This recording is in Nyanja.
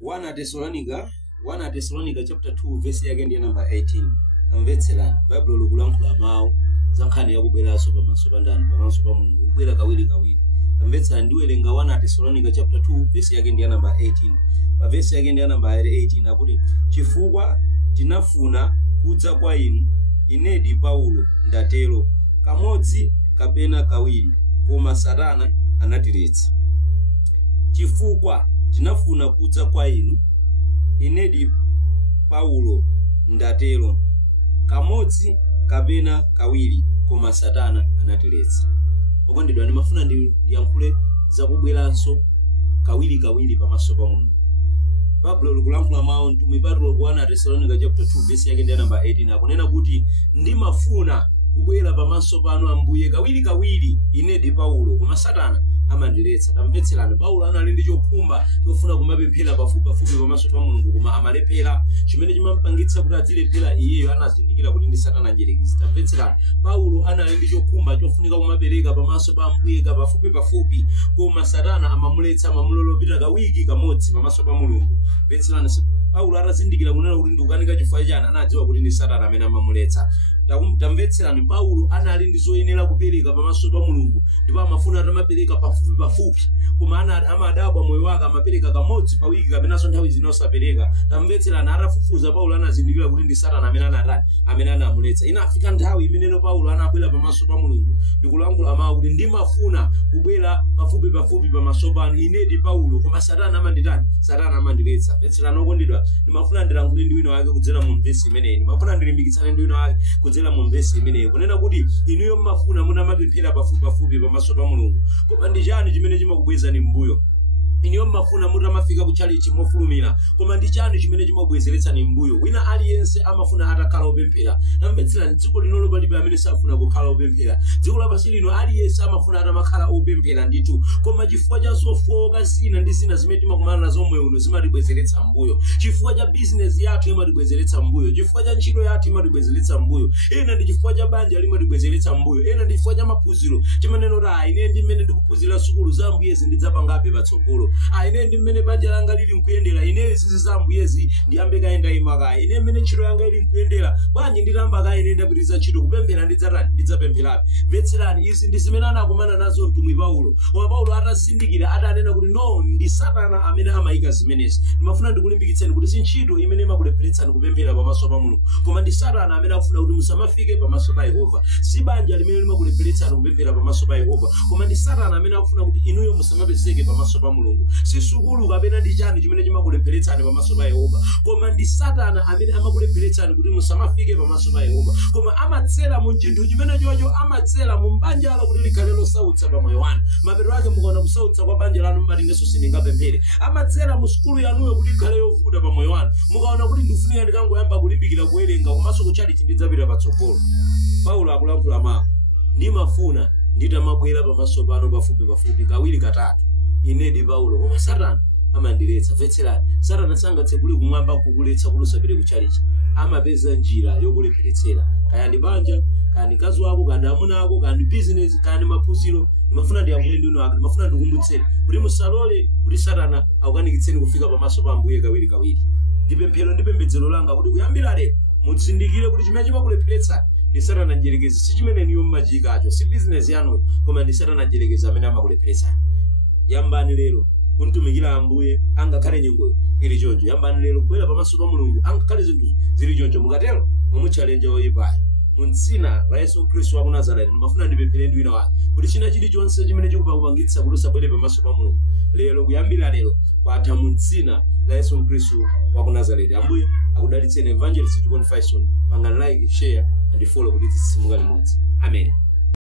1 Thessalonica chapter 2 verse yake ndiye number 18. Amvetserani Bible lukulankhula mawu zankhani yakubweraso pamaso pa ndani pamaso pa Mulungu kubwera kawiri. Amvetserani ndiwerenga 1 Thessalonica chapter 2 verse yake ndiye number 18. Pa verse yake ndiye number 18 akuti chifukwa tinafuna kudza kwa inu inedi Paulo ndatero kamodzi kapena kawiri koma Satana anatiletsa. Chifukwa tinafuna kudza kwa inu inedi Paulo ndatero kamodzi kapena kawiri koma Satana anatiletsa. Okondedwa ndimafuna ndiyankhule zakubweranso kawiri pamaso pa Mulungu. Bible lukulankhula mawu mtumwi Paulo ku 1 Thessalonica chapter 2 verse yake ndi number 18 akunena kuti ndimafuna kubwera pamaso pano Ambuye kawiri inedi Paulo koma Satana amandiletsa. Tamvetserani Paulo anali ndi chokhumba chofuna kumapemphera pafupi pamaso pa Mulungu koma amalephera. Chimene chimampangitsa kuti azilephera iyeyo anazindikira kuti ndi Satana njerekezi. Tamvetserani Paulo anali ndi chokhumba chofunika kumapereka pamaso pa Ambuye pafupi koma Satana amamuletsa amamulolopita kawiki kamodzi pamaso pa Mulungu. Mvetserani Paulo atazindikira kunena kuti ndikukanika chifukwa chani anadziwa kuti ndi Satana amene amamuletsa. Tamvetserani Paulo anali ndi zoyenera kupereka pamaso pa Mulungu ndipo amafuna atamapereka pafupi koma amadabwa moyo wake amapereka kamodzi pa wiki kapenanso nthawi zina osapereka. Tamvetserani atafufuza Paulo anazindikira kuti ndi Satana amene anamuletsa. Inafika nthawi imeneno Paulo anabwera pamaso pa Mulungu ndikulankhula mawu kuti ndimafuna kubwera pafupi pamaso pano inedi Paulo koma Satana amandiletsa. Mvetserani okondedwa ndimafuna ndilankhule ndi wina wake kudzera mu verse imeneyi. Ndimafuna ndilimbikitsane ndi wina wake kudzera mu verse imeneyi kunena kuti inuyo mmafuna munamapemphera pafupi pamaso pa Mulungu koma ndi chani chimene chimakubwezani m'mbuyo? Inuyo mmafuna mutamafika kuchalichi mofulumira koma ndi chani chimene chimabwezeretsani m'mbuyo? Wina aliyense amafuna atakhala opemphera. Tamvetserani dziko lino palibe amene safuna kukhala opemphera. Dziko lapansi lino aliyense amafuna atamakhala opemphera ndithu koma chifukwa cha zofowoka zina ndi zina zimene timakumana nazo moyo uno zimatibwezeretsa m'mbuyo. Chifukwa cha business yathu imatibwezeretsa m'mbuyo, chifukwa cha ntchito yathu imatibwezeretsa m'mbuyo, ena ndi chifukwa cha banja limatibwezeretsa m'mbuyo, ena ndi chifukwa cha maphunziro chimaneno ra ine ndi mmene ndikuphunzira sukulu za Ambuyezi ndidzapangabe patsogolo. Ine ndi mmene banja langa lili nkuyendera ine zizi za Ambuyezi ndiyambe kaenda imaka ine mmene ntchito yanga ili nkuyendera bwanji nditamba ka ine ndapitiriza ntchito kupemphera ndidzapempherabe. Mvetserani izi ndi zimene anakumana nazo mtumwi Paulo. Koma Paulo atazindikira atanena kuti no ndi Satana amene amayika zimenezi. Ndimafuna ndikulimbikitseni kuti si ntchito imene imakulepheretsani kupemphera pamaso pa Mulungu koma ndi Satana amene akufuna kuti musamafike pamaso pa Yehova. Si banja limene limakulepheretsani kupemphera pamaso pa Yehova koma ndi Satana amene akufuna kuti inuyo musamapezeke pamaso pa Mulungu. Si sukulu kapena ndi chani chimene chimakulepheretsani pamaso pa Yehova koma ndi Satana amene amakulepheretsani kuti musamafike pamaso pa Yehova. Koma amadzera mu chinthu chimene chocho amadzera mu mbanjalo kuti likhale losautsa pa moyo wanu. Mapeto ake mukaona kusautsa kwa banja lanu mmati inenso sindingapemphere. Amadzera mu sukulu yanuyo kuti likhale yovuta pa moyo wanu. Mukaona kuti ndikufunika ndikangoyamba kulimbikira kuwerenga komanso kuchalichi ndidzapita patsogolo. Paulo akulankhula mawu ndimafuna nditamabwera pamaso pano pafupi kawiri katatu inedi Paulo koma Satana amandiletsa. Mvetserani Satana sangatsekule kumwamba kukuletsa kuti usapite kuchalichi. Amapeza njira yokulepheretsera kaya ndi banja kaya ndi kazi wako kaya ndi amuna ako kaya ndi business kaya ndi maphunziro. Ndimafuna ndiyankhule ndi wina wake ndimafuna ndikumbutseni kuti musalole kuti Satana akukanikitseni kufika pamaso pa Ambuye kawiri. Ndipemphero ndi pembedzero langa kuti kuyambira lero mudzindikire kuti chimene chimakulepheretsani ndi Satana njerekezi. Si chimene niyo mmachikacho si business yanu koma ndi Satana njerekezi amene amakulepheretsani. Yambani lero kuntumikira Ambuye angakhale nyengoyo ili choncho. Yambani lero kubwera pamaso pa Mulungu angakhale zinthu zili choncho. Mukatero mumuchallenge oyipayo mu dzina la Yesu Khristu wa ku Nazareti. Ndimafuna ndipemphere ndi wina wake kuti china chilichonse chimene chikupangitsa kuti usabwere pamaso pa Mulungu lero kuyambira lero kwatha mu dzina la Yesu Khristu wa ku Nazareti. Ambuye akudalitseni. Evangelist John Faison pangani like, share and follow kuti tisimuka limodzi. Amen.